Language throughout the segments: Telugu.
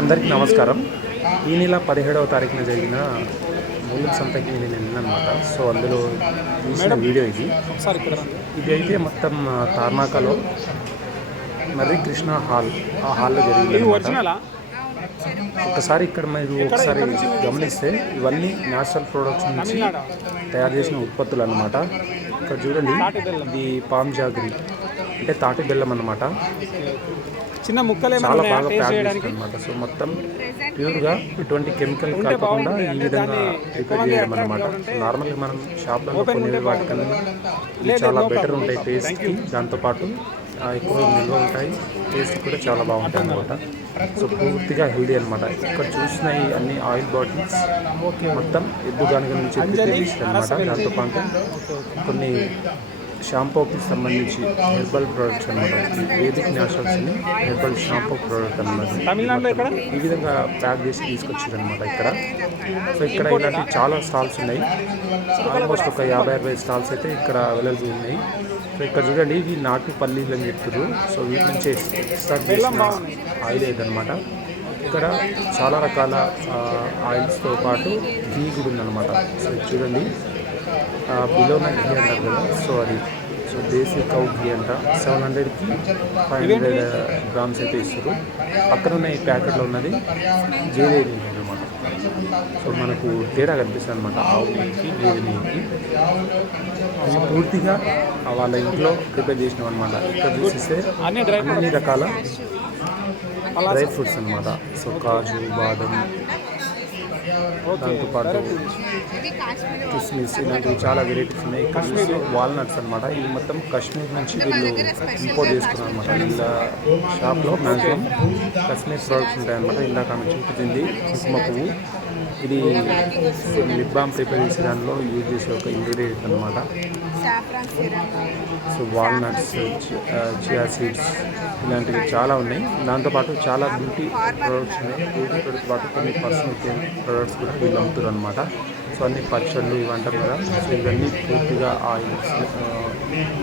అందరికీ నమస్కారం. ఈ నెల పదిహేడవ తారీఖున జరిగిన మూలం సంతకి నేను వెళ్ళినమాట సో అందులో తీసిన వీడియో ఇది. ఇది అయితే మొత్తం తార్నాకలో మర్రి కృష్ణ హాల్ ఆ హాల్లో జరిగింది ఒకసారి ఇక్కడ మీరు ఒకసారి గమనిస్తే ఇవన్నీ న్యాచురల్ ప్రొడక్ట్స్ నుంచి తయారు చేసిన ఉత్పత్తులు అన్నమాట ఇక్కడ చూడండి ఇది పామ్ జాగరి అంటే తాటి బెల్లం అన్నమాట. చిన్న ముక్కలు చాలా బాగా ప్యాక్ అనమాట సో మొత్తం ప్యూర్గా ఎటువంటి కెమికల్ కాకుండా ఈ విధంగా ప్రిపేర్ చేయడం అనమాట నార్మల్గా మనం షాప్లో కొనే వాటికన్నా ఇవి చాలా బెటర్ ఉంటాయి టేస్ట్కి దాంతోపాటు ఎక్కువ నిల్వ ఉంటాయి. టేస్ట్ కూడా చాలా బాగుంటాయి అనమాట సో పూర్తిగా హెల్దీ అనమాట ఇక్కడ చూసిన ఈ అన్ని ఆయిల్ బాటిల్స్ మొత్తం ఎద్దు గానుగ నుంచి అనమాట దాంతోపాటు కొన్ని షాంపూకి సంబంధించి హెర్బల్ ప్రోడక్ట్స్ అనమాట వేదిక్ న్యాచురల్స్ అని హెర్బల్ షాంపూ ప్రోడక్ట్ అనమాట తమిళనాడులో ఎక్కడ? ఈ విధంగా ప్యాక్ చేసి తీసుకొచ్చారు అనమాట ఇక్కడ. సో ఇక్కడ ఇలాంటి చాలా స్టాల్స్ ఉన్నాయి. ఆల్మోస్ట్ ఒక యాభై అరవై స్టాల్స్ అయితే ఇక్కడ అవైలబుల్ ఉన్నాయి. సో ఇక్కడ చూడండి ఇవి నాటు పల్లీలు అని చెప్తారు సో వీటి నుంచి ఎక్స్ట్రాక్ట్ చేసిన ఆయిల్ ఏదన్నమాట ఇక్కడ చాలా రకాల ఆయిల్స్తో పాటు ఘీ కూడా ఉందన్నమాట. సో ఇది బిలో నైన్ ఘీ అంటారు కదా? సో అది సో దేశీ కౌ ఘీ అంట సెవెన్ హండ్రెడ్కి ఫైవ్ హండ్రెడ్ గ్రామ్స్ అయితే ఇస్తారు. పక్కన ఉన్న ఈ ప్యాకెట్లో ఉన్నది గేదె అనమాట సో మనకు తేడా కనిపిస్తుంది అనమాట ఆవు నెయ్యికి గేదె నెయ్యికి ఇది పూర్తిగా వాళ్ళ ఇంట్లో ప్రిపేర్ చేసినాం అనమాట ఇక్కడ చూసేస్తే అన్ని రకాల డ్రై ఫ్రూట్స్ అనమాట సో కాజు బాదం దాంతోపాటు కిస్మిస్ ఇలాంటివి చాలా వెరైటీస్ ఉన్నాయి. చూస్తే వాల్నట్స్ అనమాట ఇవి మొత్తం కాశ్మీర్ నుంచి వీళ్ళు ఇంపోర్ట్ చేసుకున్నారు అనమాట వీళ్ళ షాప్లో మ్యాక్సిమం కాశ్మీర్ ప్రోడక్ట్స్ ఉంటాయన్నమాట. ఇందాక ఆమె చూపుతుంది కుంకుమ పువ్వు. ఇది లిప్ బామ్ ప్రిపేర్ చేసే దానిలో యూజ్ చేసే ఒక ఇంగ్రీడియంట్ అనమాట సో వాల్నట్స్ చియా సీడ్స్ ఇలాంటివి చాలా ఉన్నాయి. దాంతోపాటు చాలా బ్యూటీ ప్రొడక్ట్స్ ఉన్నాయి. బ్యూటీ ప్రొడక్ట్స్ పాటు కొన్ని పర్సనల్ కేర్ ప్రొడక్ట్స్ కూడా వీళ్ళు అమ్ముతారు అనమాట సో అన్ని పచ్చళ్ళు ఇవి అంటాం కదా. సో ఇవన్నీ పూర్తిగా ఆయిల్స్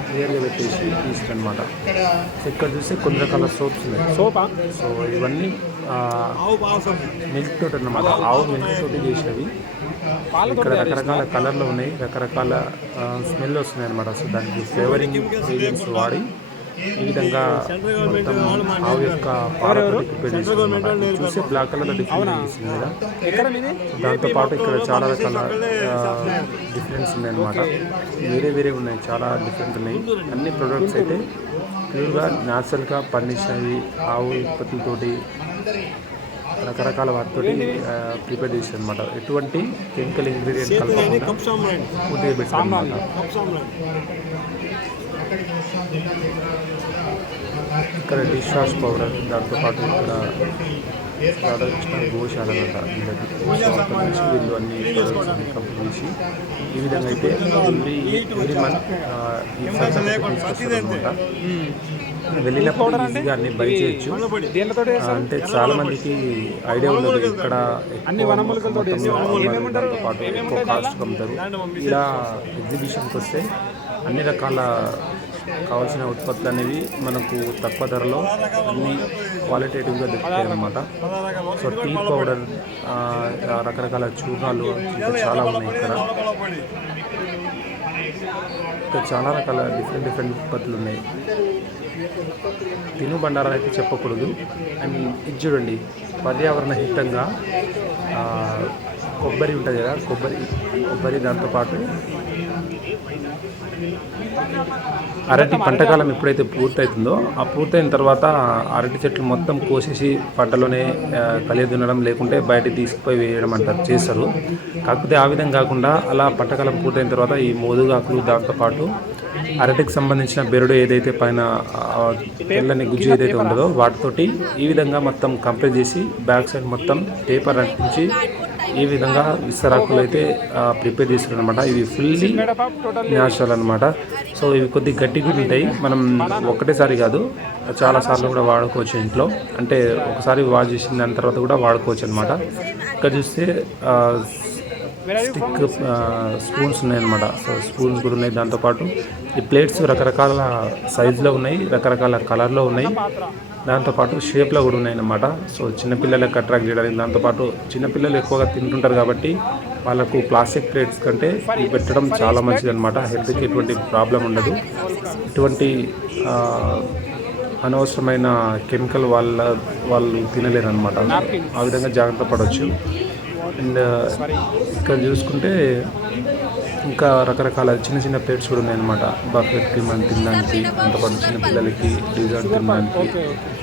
క్లియర్గా uh, పెట్టేసి తీస్తారనమాట సో ఇక్కడ చూస్తే కొన్ని రకాల సోప్స్ ఉన్నాయి. సోపా సో ఇవన్నీ మిల్క్ తోటి అన్నమాట ఆవు మిల్క్ తోటి చేసినవి. ఇక్కడ రకరకాల కలర్లు ఉన్నాయి. రకరకాల స్మెల్ వస్తున్నాయి అనమాట సో దానికి ఫ్లేవరింగ్ ఇంగ్రీడియంట్స్ వాడి ఈ విధంగా మొత్తం ఆవు యొక్క చూసే బ్లాక్ కలర్ డిఫరెంట్ కదా. దాంతో పాటు ఇక్కడ చాలా రకాల డిఫరెన్స్ ఉన్నాయి అనమాట వేరే వేరే ఉన్నాయి. చాలా డిఫరెంట్ ఉన్నాయి. అన్ని ప్రొడక్ట్స్ అయితే ప్యూర్గా న్యాచురల్గా పండించినవి ఆవు ఉత్పత్తులతోటి రకరకాల వాటితోటి ప్రిపేర్ చేసి అనమాట ఎటువంటి కెమికల్ ఇంగ్రీడియంట్ కలపకుండా పూర్తిగా ఇక్కడ డిష్ వాష్ పౌడర్ దాంతోపాటు ఇక్కడ ప్రొడక్ట్స్ గోశాల అనమాట వీళ్ళు అన్ని ప్రొడక్ట్స్ కంప్లీట్ చేసి ఈ విధంగా అయితే ఎవ్రీ మంత్ వెళ్ళినప్పుడు ఈజీగా అన్ని బై చేయొచ్చు. అంటే చాలా మందికి ఐడియా ఉండదు ఇక్కడ అన్ని వనమూలికలతో దాంతో పాటు ఎక్కువ కాస్ట్ అమ్ముతారు. ఇలా ఎగ్జిబిషన్కి వస్తే అన్ని రకాల కావాల్సిన ఉత్పత్తులు అనేవి మనకు తక్కువ ధరలో అన్ని క్వాలిటేటివ్గా దొరుకుతాయి అన్నమాట. సో టీ పౌడర్ రకరకాల ఇంకా చాలా ఉన్నాయి ఇక్కడ. ఇక్కడ చాలా రకాల డిఫరెంట్ డిఫరెంట్ ఉత్పత్తులు ఉన్నాయి. తిను అయితే చెప్పకూడదు. ఐ మీన్ ఇది చూడండి పర్యావరణ హితంగా కొబ్బరి ఉంటుంది కదా కొబ్బరి కొబ్బరి దాంతోపాటు అరటి పంటకాలం ఎప్పుడైతే పూర్తవుతుందో ఆ పూర్తయిన తర్వాత అరటి చెట్లు మొత్తం కోసేసి పంటలోనే కలియదున్నడం దున్నడం లేకుంటే బయట తీసుకుపోయి వేయడం అంటారు చేస్తారు. కాకపోతే ఆ విధంగా కాకుండా అలా పంటకాలం పూర్తయిన తర్వాత ఈ మోదుగాకులు దాంతోపాటు అరటికి సంబంధించిన బెరడు ఏదైతే పైన తెల్లని గుజ్జు ఏదైతే ఉండదో వాటితోటి ఈ విధంగా మొత్తం కంప్లీట్ చేసి బ్యాక్ సైడ్ మొత్తం పేపర్ అంటించి ఈ విధంగా విస్తరాకులు అయితే ప్రిపేర్ చేస్తారనమాట ఇవి ఫుల్లీ న్యాచురల్ అనమాట సో ఇవి కొద్ది గట్టిగా ఉంటాయి. మనం ఒకటేసారి కాదు చాలా సార్లు కూడా వాడుకోవచ్చు ఇంట్లో. అంటే ఒకసారి వాష్ చేసిన దాని తర్వాత కూడా వాడుకోవచ్చు అనమాట ఇక్కడ చూస్తే స్టిక్ స్పూన్స్ ఉన్నాయన్నమాట సో స్పూన్స్ కూడా ఉన్నాయి దాంతోపాటు ఈ ప్లేట్స్ రకరకాల సైజులో ఉన్నాయి రకరకాల కలర్లో ఉన్నాయి. దాంతోపాటు షేప్లో కూడా ఉన్నాయి అన్నమాట. సో చిన్నపిల్లలకు అట్రాక్ట్ చేయడానికి దాంతోపాటు చిన్నపిల్లలు ఎక్కువగా తింటుంటారు కాబట్టి వాళ్ళకు ప్లాస్టిక్ ప్లేట్స్ కంటే ఇవి పెట్టడం చాలా మంచిది అనమాట హెల్త్కి ఎటువంటి ప్రాబ్లం ఉండదు. ఎటువంటి అనవసరమైన కెమికల్ వాళ్ళ వాళ్ళు తినలేరు అనమాట ఆ విధంగా జాగ్రత్త పడవచ్చు అండ్ ఇక్కడ చూసుకుంటే ఇంకా రకరకాల చిన్న చిన్న ప్లేట్స్ కూడా ఉన్నాయన్నమాట. బఫెట్కి మనం తినడానికి అంతపాటు చిన్న పిల్లలకి డిజర్ట్ తినడానికి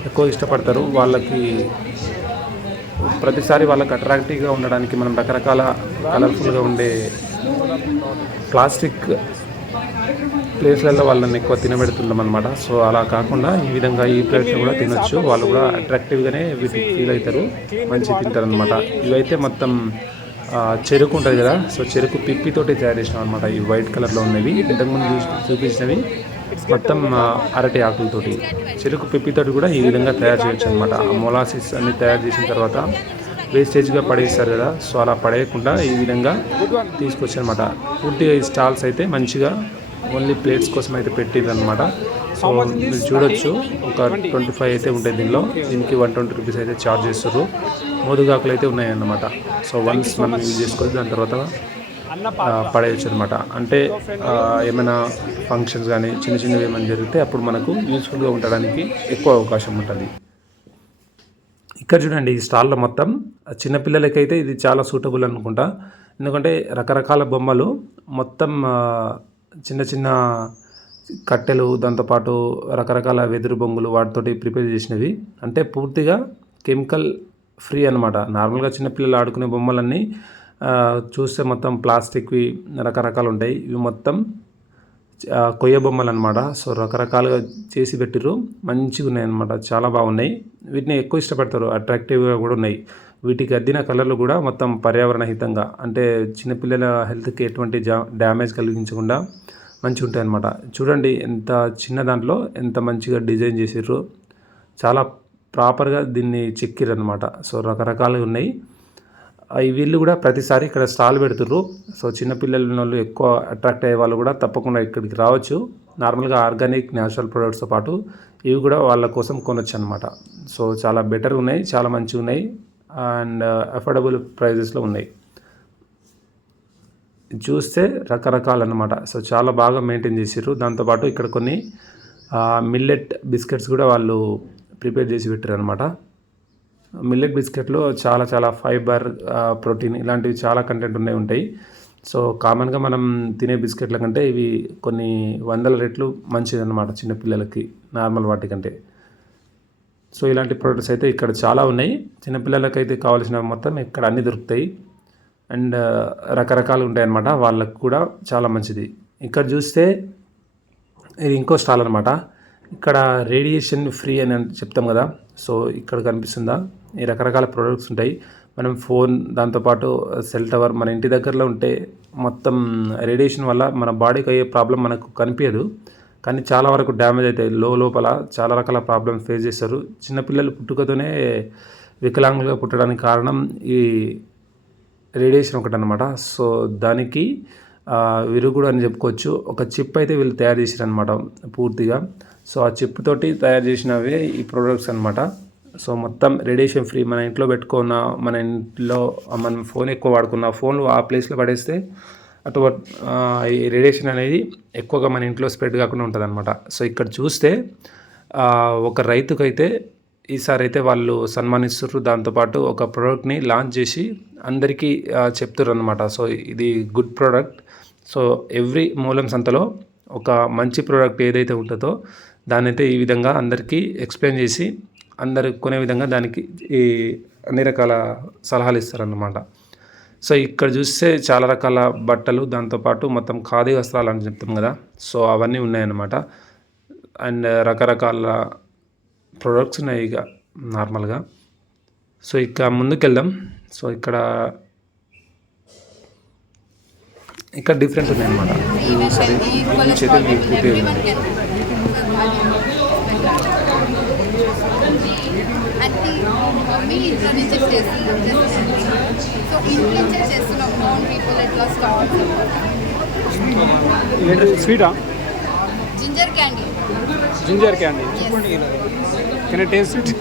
ఎక్కువ ఇష్టపడతారు. వాళ్ళకి ప్రతిసారి వాళ్ళకి అట్రాక్టివ్గా ఉండడానికి మనం రకరకాల కలర్ఫుల్గా ఉండే ప్లాస్టిక్ ప్లేస్లలో వాళ్ళని ఎక్కువ తినబెడుతున్నాం అనమాట సో అలా కాకుండా ఈ విధంగా ఈ ప్లేట్లో కూడా తినొచ్చు. వాళ్ళు కూడా అట్రాక్టివ్గానే వీటికి ఫీల్ అవుతారు. మంచి తింటారు అనమాట ఇవైతే మొత్తం చెరుకు ఉంటుంది కదా. సో చెరుకు పిప్పితోటి తయారు చేసినాం అనమాట ఈ వైట్ కలర్లో ఉన్నవి. ఇంతకుముందు చూపించినవి. మొత్తం అరటి ఆకులతోటి. చెరుకు పిప్పితోటి కూడా ఈ విధంగా తయారు చేయొచ్చు అనమాట మొలాసిస్ అన్ని తయారు చేసిన తర్వాత వేస్టేజ్గా పడేస్తారు కదా. సో అలా పడేయకుండా ఈ విధంగా తీసుకొచ్చి అనమాట పూర్తిగా ఈ స్టాల్స్ అయితే మంచిగా ఓన్లీ ప్లేట్స్ కోసం అయితే పెట్టింది అనమాట సో మీరు చూడొచ్చు. ఒక ట్వంటీ ఫైవ్ అయితే ఉంటాయి దీనిలో. దీనికి వన్ ట్వంటీ రూపీస్ అయితే ఛార్జ్ చేస్తారు. మోదుగాకులు అయితే ఉన్నాయన్నమాట. సో వన్స్ మనం యూజ్ చేసుకోవచ్చు. దాని తర్వాత పడేయచ్చు అనమాట అంటే ఏమైనా ఫంక్షన్స్ కానీ చిన్న చిన్నవి ఏమైనా జరిగితే అప్పుడు మనకు యూస్ఫుల్గా ఉండడానికి ఎక్కువ అవకాశం ఉంటుంది. ఇక్కడ చూడండి ఈ స్టాల్లో మొత్తం చిన్నపిల్లలకైతే ఇది చాలా సూటబుల్ అనుకుంటా. ఎందుకంటే రకరకాల బొమ్మలు మొత్తం చిన్న చిన్న కట్టెలు దాంతోపాటు రకరకాల వెదురు బొంగులు వాటితోటి ప్రిపేర్ చేసినవి. అంటే పూర్తిగా కెమికల్ ఫ్రీ అనమాట నార్మల్గా చిన్నపిల్లలు ఆడుకునే బొమ్మలన్నీ చూస్తే మొత్తం ప్లాస్టిక్వి రకరకాలు ఉంటాయి. ఇవి మొత్తం కొయ్య బొమ్మలు అనమాట సో రకరకాలుగా చేసి పెట్టిరు మంచిగా ఉన్నాయి అనమాట చాలా బాగున్నాయి. వీటిని ఎక్కువ ఇష్టపడతారు. అట్రాక్టివ్గా కూడా ఉన్నాయి. వీటికి అద్దిన కలర్లు కూడా మొత్తం పర్యావరణ హితంగా అంటే చిన్నపిల్లల హెల్త్కి ఎటువంటి జా డ్యామేజ్ కలిగించకుండా మంచిగా ఉంటాయి అనమాట చూడండి ఎంత చిన్న దాంట్లో ఎంత మంచిగా డిజైన్ చేసిర్రు. చాలా ప్రాపర్గా దీన్ని చెక్కిర్రు అనమాట సో రకరకాలుగా ఉన్నాయి. ఈ వీళ్ళు కూడా ప్రతిసారి ఇక్కడ స్టాల్ పెడుతుర్రు. సో చిన్నపిల్లల వాళ్ళు ఎక్కువ అట్రాక్ట్ అయ్యే వాళ్ళు కూడా తప్పకుండా ఇక్కడికి రావచ్చు. నార్మల్గా ఆర్గానిక్ న్యాచురల్ ప్రొడక్ట్స్తో పాటు ఇవి కూడా వాళ్ళ కోసం కొనొచ్చు అనమాట సో చాలా బెటర్ ఉన్నాయి చాలా మంచిగా ఉన్నాయి అండ్ అఫోర్డబుల్ ప్రైజెస్లో ఉన్నాయి. చూస్తే రకరకాలు అనమాట సో చాలా బాగా మెయింటైన్ చేసారు దాంతోపాటు ఇక్కడ కొన్ని మిల్లెట్ బిస్కెట్స్ కూడా వాళ్ళు ప్రిపేర్ చేసి పెట్టారు అనమాట మిల్లెట్ బిస్కెట్లో చాలా చాలా ఫైబర్ ప్రోటీన్ ఇలాంటివి చాలా కంటెంట్ ఉన్నాయి ఉంటాయి. సో కామన్గా మనం తినే బిస్కెట్ల కంటే ఇవి కొన్ని వందల రెట్లు మంచిది అనమాట చిన్నపిల్లలకి నార్మల్ వాటికంటే సో ఇలాంటి ప్రోడక్ట్స్ అయితే ఇక్కడ చాలా ఉన్నాయి. చిన్నపిల్లలకి అయితే కావాల్సిన మొత్తం ఇక్కడ అన్నీ దొరుకుతాయి. అండ్ రకరకాలు ఉంటాయి అన్నమాట వాళ్ళకు కూడా చాలా మంచిది. ఇక్కడ చూస్తే ఇది ఇంకో స్టాల్ అనమాట ఇక్కడ రేడియేషన్ ఫ్రీ అని అని చెప్తాం కదా. సో ఇక్కడ కనిపిస్తుందా? ఈ రకరకాల ప్రోడక్ట్స్ ఉంటాయి. మనం ఫోన్ దాంతోపాటు సెల్ టవర్ మన ఇంటి దగ్గరలో ఉంటే మొత్తం రేడియేషన్ వల్ల మన బాడీకి అయ్యే ప్రాబ్లం మనకు కనిపించదు. కానీ చాలా వరకు డ్యామేజ్ అవుతాయి లో లోపల చాలా రకాల ప్రాబ్లమ్స్ ఫేస్ చేస్తారు చిన్నపిల్లలు పుట్టుకతోనే వికలాంగులుగా పుట్టడానికి కారణం ఈ రేడియేషన్ ఒకటి అనమాట సో దానికి విరుగుడు అని చెప్పుకోవచ్చు. ఒక చిప్ అయితే వీళ్ళు తయారు చేసారు పూర్తిగా. సో ఆ చిప్ తోటి తయారు చేసినవే ఈ ప్రోడక్ట్స్ అనమాట సో మొత్తం రేడియేషన్ ఫ్రీ. మన ఇంట్లో పెట్టుకున్న మన ఇంట్లో మనం ఫోన్ ఎక్కువ వాడుకున్న ఫోన్ ఆ ప్లేస్లో పడేస్తే అటువంటి ఈ రేడియేషన్ అనేది ఎక్కువగా మన ఇంట్లో స్ప్రెడ్ కాకుండా ఉంటుంది అనమాట సో ఇక్కడ చూస్తే ఒక రైతుకైతే ఈసారి అయితే వాళ్ళు సన్మానిస్తున్నారు దాంతోపాటు ఒక ప్రోడక్ట్ని లాంచ్ చేసి అందరికీ చెప్తున్నారు అనమాట సో ఇది గుడ్ ప్రోడక్ట్ సో ఎవ్రీ మూలం సంతలో ఒక మంచి ప్రోడక్ట్ ఏదైతే ఉంటుందో దాన్ని అయితే ఈ విధంగా అందరికీ ఎక్స్ప్లెయిన్ చేసి అందరు కొనే విధంగా దానికి ఈ అన్ని రకాల సలహాలు ఇస్తారన్నమాట. సో ఇక్కడ చూస్తే చాలా రకాల బట్టలు దాంతోపాటు మొత్తం ఖాదీ వస్త్రాలు అని చెప్తాం కదా. సో అవన్నీ ఉన్నాయన్నమాట. అండ్ రకరకాల ప్రొడక్ట్స్ ఉన్నాయి ఇక నార్మల్గా. సో ఇక ముందుకెళ్దాం. సో ఇక్కడ ఇక్కడ డిఫరెంట్ ఉన్నాయి అనమాట సరే స్పెషాలిటీ మమ్మీ ఇంట్లో నుంచి చేస్తున్నాం సో ఇంట్లో నుంచే చేస్తున్నాం నోన్ పీపుల్ ఇట్లా స్టాల్స్ ఏంటి స్వీటా ginger candy ginger candy can taste it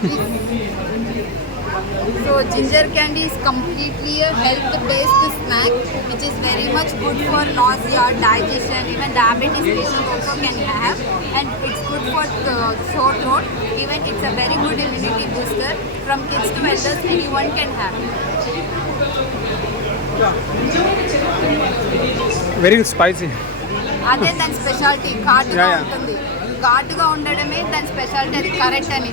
So ginger candy is completely a health-based snack which is very much good for nausea, digestion, even diabetes patients also can have and it's good for uh, sore throat. Even it's a very good immunity booster from kids to elders anyone can have. Very spicy. Other than specialty, card yeah, yeah. ఘాటుగా ఉండడమే దాని స్పెషాలిటీ అది కరెక్ట్ అని.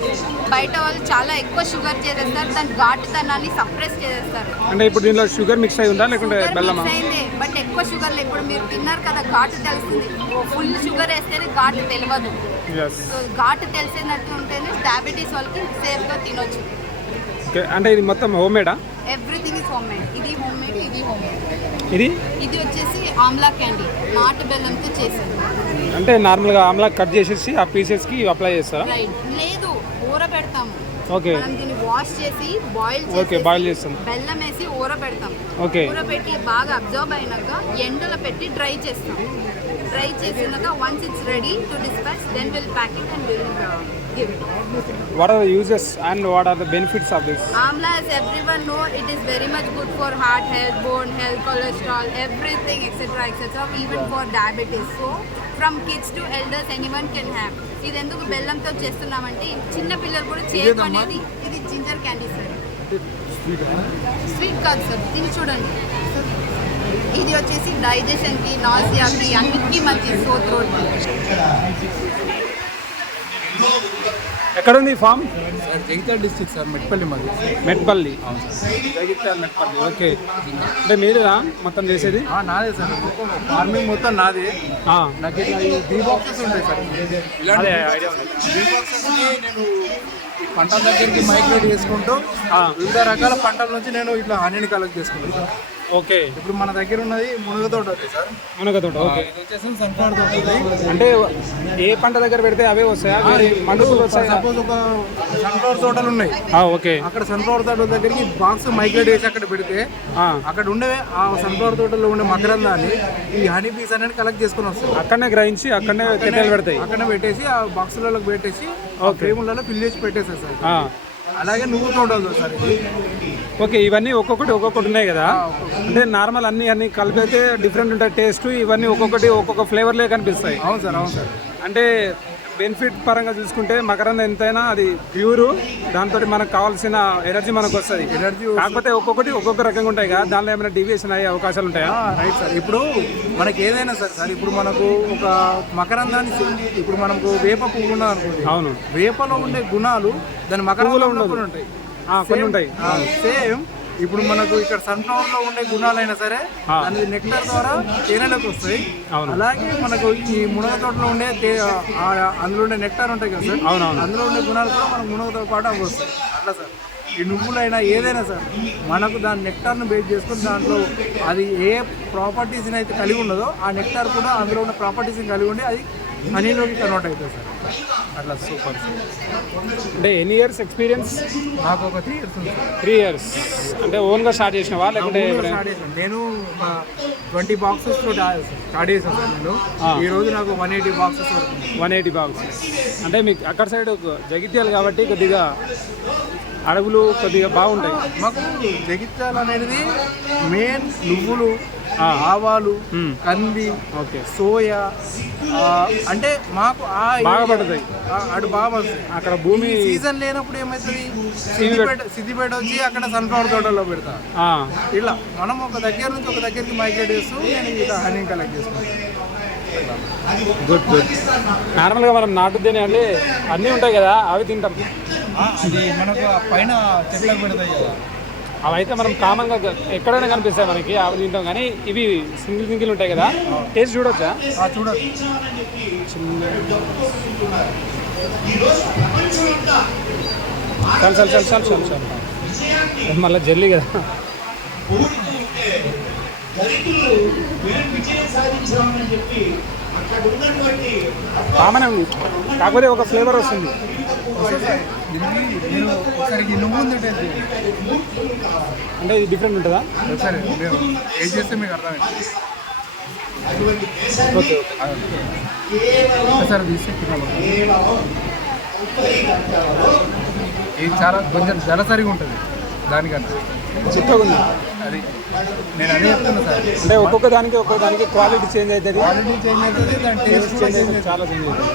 బయట వాళ్ళు చాలా ఎక్కువ షుగర్ చేసేస్తారు దాని ఘాటుతనాన్ని సప్రెస్ చేసేస్తారు. అంటే ఇప్పుడు దీనిలో షుగర్ మిక్స్ అయి ఉందా? లేకుంటే మిక్స్ అయిందే బట్ ఎక్కువ షుగర్ ఇప్పుడు మీరు తిన్నారు కదా ఘాటు తెలుస్తుంది ఫుల్ షుగర్ వేస్తేనే ఘాటు తెలియదు సో ఘాటు తెలిసినట్టు ఉంటేనే డయాబెటీస్ వాళ్ళకి సేఫ్గా తినొచ్చు. ఓకే అంటే ఇది మొత్తం హోమ్ మేడా ఎవ్రీథింగ్ ఇస్ హోమ్ మేడ్ ఇది హోమ్ మేడ్ ఇది హోమ్ మేడ్ ఇది? ఇది వచ్చేసి ఆమ్లా క్యాండీ నాటు బెల్లంతో చేసేది. అంటే నార్మల్గా ఆమ్లా కట్ చేసేసి ఆ పీసెస్కి అప్లై చేస్తారా? లేదు ఊర పెడతాము ఓకే మనం దీన్ని వాష్ చేసి బాయిల్ ఓకే బాయిల్ చేస్తాం. బెల్లం వేసి ఊర పెడతాం ఓకే ఊర పెట్టి బాగా అబ్జర్వ్ అయినాక ఎండలో పెట్టి డ్రై చేస్తాం. డ్రై చేసినాక once it's ready to dispatch then will pack it and will give it what are the uses and what are the benefits of this Amla, as everyone know, it is very much good for heart health, bone health, cholesterol, everything, etc., etc., even for diabetes. So, from kids to elders, anyone can have. ఇది ఎందుకు బెల్లంతో చేస్తున్నామంటే చిన్న పిల్లలు కూడా చేయకు అనేది ఇది జింజర్ క్యాండీ సార్. స్వీట్? కాదు సార్ తిని చూడండి. ఇది వచ్చేసి డైజెషన్కి నాసియాకి అన్నిటికీ మంచి సో థ్రోట్కి ఎక్కడ ఉంది farm sir Jagtial district sir Metpalli మాది. మెట్పల్లి. జగిత్యాల మెట్పల్లి ఓకే. అంటే మీరేనా మొత్తం చేసేది? నాదే సార్. ఫార్మింగ్ మొత్తం నాదే. నాకు ఇట్లా ఈ డీ బాక్సెస్ ఉంటాయి సార్. ఇలాంటి డీ బాక్సెస్ని నేను పంటల దగ్గరికి మైగ్రేట్ చేసుకుంటూ వివిధ రకాల పంటల నుంచి నేను ఇట్లా హనీని కలెక్ట్ చేసుకుంటాను ఓకే. ఇప్పుడు మన దగ్గర ఉన్నది మునగ తోట సార్. మునగతోట ఓకే. ఇది వచ్చేసి సన్ఫ్లవర్ తోట అంటే ఏ పంట దగ్గర పెడితే అవే వస్తాయా? మండుకులు వస్తాయా? సపోజ్ ఒక సన్ఫ్లవర్ తోటలు ఉన్నాయి. ఓకే. అక్కడ సన్ఫ్లవర్ తోట దగ్గరికి బాక్స్ మైగ్రేట్ చేసి అక్కడ పెడితే అక్కడ ఉండే ఆ సన్ఫ్లవర్ తోటలో ఉండే మకరందాన్ని ఈ హనీ బీస్ అనేది కలెక్ట్ చేసుకొని వస్తారు అక్కడనే గ్రహించి అక్కడనే తెట్టెలు పెడతాయి. అక్కడ పెట్టేసి ఆ బాక్సులలో పెట్టేసి ఫ్రేములలో ఫిల్ చేసి పెట్టేస్తారు సార్. అలాగే నువ్వు తోటలు సార్ ఓకే ఇవన్నీ ఒక్కొక్కటి ఒక్కొక్కటి ఉన్నాయి కదా? అంటే నార్మల్ అన్ని అన్ని కలిపితే డిఫరెంట్ ఉంటాయి. టేస్ట్ ఇవన్నీ ఒక్కొక్కటి ఒక్కొక్క ఫ్లేవర్లే కనిపిస్తాయి. అవును సార్ అవును సార్. అంటే బెనిఫిట్ పరంగా చూసుకుంటే మకరంద ఎంతైనా అది ప్యూరు. దాంతో మనకు కావాల్సిన ఎనర్జీ మనకు వస్తుంది. ఎనర్జీ కాకపోతే ఒక్కొక్కటి ఒక్కొక్క రకంగా ఉంటాయి కదా దానిలో ఏమైనా డివియేషన్ అయ్యే అవకాశాలు ఉంటాయా? రైట్ సార్ ఇప్పుడు మనకి ఏదైనా సార్ సార్ ఇప్పుడు మనకు ఒక మకరందాన్ని ఇప్పుడు మనకు వేప పువ్వు ఉన్నది అనుకోండి. అవును. వేపలో ఉండే గుణాలు దాని మకరంలో ఉంటాయి. కొన్ని ఉంటాయి. సేమ్ ఇప్పుడు మనకు ఇక్కడ సన్ఫ్లవర్లో ఉండే గుణాలైనా సరే. దాని నెక్టర్ ద్వారా తేనెలోకి వస్తాయి. అలాగే మనకు ఈ మునగ తోటలో ఉండే అందులో ఉండే నెక్టార్ ఉంటాయి కదా సార్. అందులో ఉండే గుణాలు కూడా మనకు మునగతో పాటు అవి వస్తాయి అట్లా సార్ ఈ నువ్వులైనా ఏదైనా సార్ మనకు దాని నెక్టార్ను బేస్ చేసుకుని దాంట్లో అది ఏ ప్రాపర్టీస్ని అయితే కలిగి ఉన్నదో ఆ నెక్టార్ కూడా అందులో ఉన్న ప్రాపర్టీస్ని కలిగి ఉండి అది హనీలోకి కన్వర్ట్ అవుతుంది సార్. అట్లా సూపర్ అంటే ఎన్ని ఇయర్స్ ఎక్స్పీరియన్స్? నాకు ఒక త్రీ ఇయర్స్ ఉంది త్రీ ఇయర్స్ అంటే ఓన్గా స్టార్ట్ చేసినవా? లేకుంటే ఎవరైనా- స్టార్ట్ చేశాను. నేను ట్వంటీ బాక్సెస్ స్టార్ట్ చేశాను సార్ నేను. ఈ రోజు నాకు one eighty boxes. One eighty box అంటే మీకు అక్కడ సైడ్ జగిత్యాల కాబట్టి కొద్దిగా అడవులు కొద్దిగా బాగుంటాయి. మాకు జగిత్యాల అనేది మెయిన్ నువ్వులు. ఆవాలు. కంది ఓకే. సోయా అంటే మాకు బాగా పడుతాయి. అటు బాగా పడుతుంది అక్కడ భూమి సీజన్ లేనప్పుడు ఏమవుతుంది సిద్దిపేట సిద్దిపేట వచ్చి అక్కడ సన్ఫ్లవర్ తోటలో పెడతా. ఇలా మనం ఒక దగ్గర నుంచి ఒక దగ్గరికి మైగ్రేట్ చేస్తూ నేను ఇలా హనీ కలెక్ట్ చేసుకుంటాను గుడ్. గుడ్ నార్మల్గా మనం నాటుదేనే అంటే అన్నీ ఉంటాయి కదా అవి తింటాం. అది మనకు పైన చెట్లకు పెడతాయి. కదా అవి అయితే మనం కామన్గా ఎక్కడైనా కనిపిస్తాయి మనకి అవి తింటాం కానీ ఇవి సింగిల్ సింగిల్ ఉంటాయి కదా. టేస్ట్ చూడొచ్చా? చూడొచ్చు. చాలు చాలు చాలు చాలు చాలు చాలు. మళ్ళీ జల్లి కదా. కామన్ కాకపోతే ఒక ఫ్లేవర్ వస్తుంది. సార్ అంటే ఇది డిఫరెంట్ ఉంటుందా ఒకసారి ఏం చేస్తే మీకు అర్థమైంది ఓకే తినాలి ఇది చాలా కొంచెం జలసరిగా ఉంటుంది దానికంటే చిక్కగా ఉంది అది నేను అదే చెప్తున్నా సార్ అంటే ఒక్కొక్క దానికి ఒక్కొక్క దానికి క్వాలిటీ చేంజ్ అవుతుంది. క్వాలిటీ చేంజ్ అవుతుంది దాని టేస్ట్ చేంజ్ అవుతుంది. చాలా చేంజ్ అవుతుంది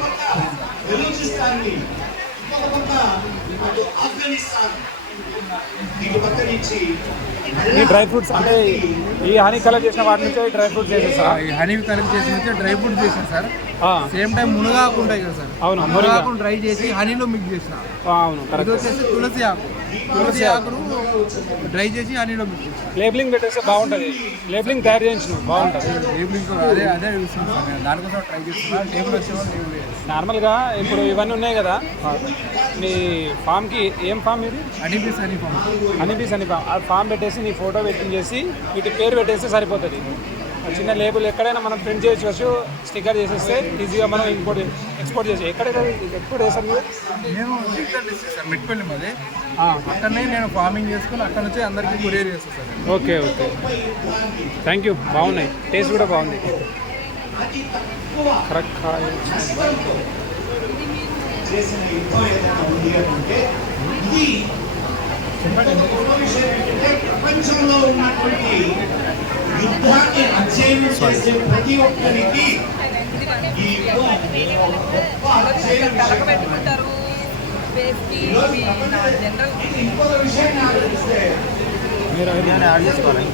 ఈ డ్రై ఫ్రూట్స్ అంటే ఈ హనీ కలర్ చేసిన వాటి నుంచి డ్రై ఫ్రూట్స్ చేసేస్తా ఈ హనీ కలెక్ట్ చేసిన వచ్చి డ్రై ఫ్రూట్ చేసాను సార్. ఆ, సేమ్ టైం మునగాకు ఉంటాయి కదా సార్. అవును, మునగాకు. డ్రై చేసి హనీలో మిక్స్ చేసిన. ఆ, అవును ఇది కరెక్ట్ వచ్చేసి తులసి ఆకు. తులసి ఆకును డ్రై చేసి హనీలో మిక్స్ చేసిన. లేబులింగ్ పెట్టేస్తే బాగుంటుంది. లేబులింగ్ తయారు చేయించిన బాగుంటుంది. టేబుల్ అదే అదే చూస్తున్నాను సార్. దానికోసం ట్రై చేస్తున్నా. టేబుల్ వచ్చేవాళ్ళు టేబుల్ నార్మల్గా ఇప్పుడు ఇవన్నీ ఉన్నాయి కదా. మీ ఫామ్కి ఏం ఫామ్ ఇది? Honey bees honey farm. Honeybees అని ఫామ్. ఆ ఫామ్ పెట్టేసి నీ ఫోటో పెట్టించేసి వీటి పేరు పెట్టేస్తే సరిపోతుంది. ఆ చిన్న లేబుల్ ఎక్కడైనా మనం ప్రింట్ చేయొచ్చు స్టిక్కర్ చేసేస్తే ఈజీగా మనం ఇంపోర్ట్ ఎక్స్పోర్ట్ చేసి ఎక్కడైనా ఎక్స్పోర్ట్ చేస్తారు మీరు? నేను మిట్పల్లి మాది. అక్కడనే నేను ఫార్మింగ్ చేసుకుని అక్కడ నుంచి అందరికీ కొరియర్ చేస్తాను. Okay okay. థ్యాంక్ యూ బాగున్నాయి. టేస్ట్ కూడా బాగుంది. కరెక్ట్ ప్రపంచంలో ఉన్నటువంటి యుద్ధాన్ని అధ్యయనం చేసే ప్రతి ఒక్కరికి ఈ గొప్ప అధ్యయనం జనరల్ ఇంకొక విషయాన్ని ఆలోచిస్తే చేసుకోవాలి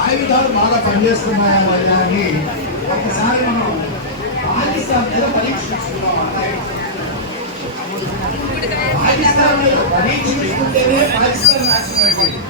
ఆయుధాలు బాగా పనిచేస్తున్నాయా లేదా అని ఒకసారి మనం పాకిస్తాన్ మీద పరీక్షిస్తున్నాం పాకిస్తాన్ మీద పరీక్షిస్తుంటేనే పాకిస్తాన్ నాశనం అయిపోయింది